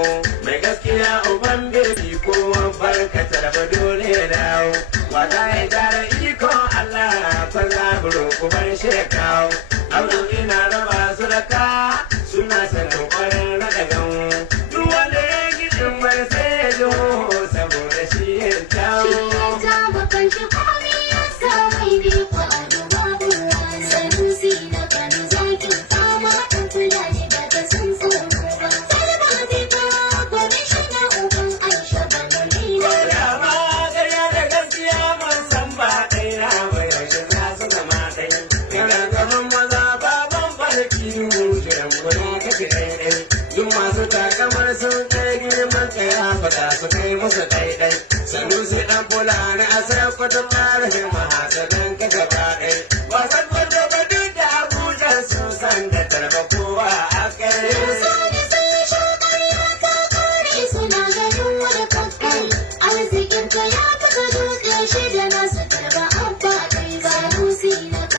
Mai gaskiya uban beki kowa barka talaba dole ya dawo. Wata ya tara iko Allah kwan zaburo uban shekau. Audu ina raba su da ka suna sanin kwarin raɗagan. Duk wanda ya gidin bar sai ya jo saboda shi ya kyau. Shi ya taba kan shi kwami ya samai bi kwado babu ruwan sanusi na kanu zaki fama ɗan fulani da ta sun tsoro ba. Salma zai kawo kwamishina uban Aisha Banolina. Dama ƙarya da gaskiya mun san ba ɗaya ba yaushe za su zama ɗaya. Yana gaban maza baban farki mu jiran guda kake ɗaiɗai. Duk masu takamar sun kai girman kaya fada su kai musu ɗaiɗai. Sanusi ɗan fulani a sai kudin ƙarfin mahasadan ka gaba ɗai. Wasan kwallo ba duk da Abuja sun san da tarba kowa a kai. Sani sun sha ƙarya ta ƙare suna ganin wani kakkai arzikin ka ya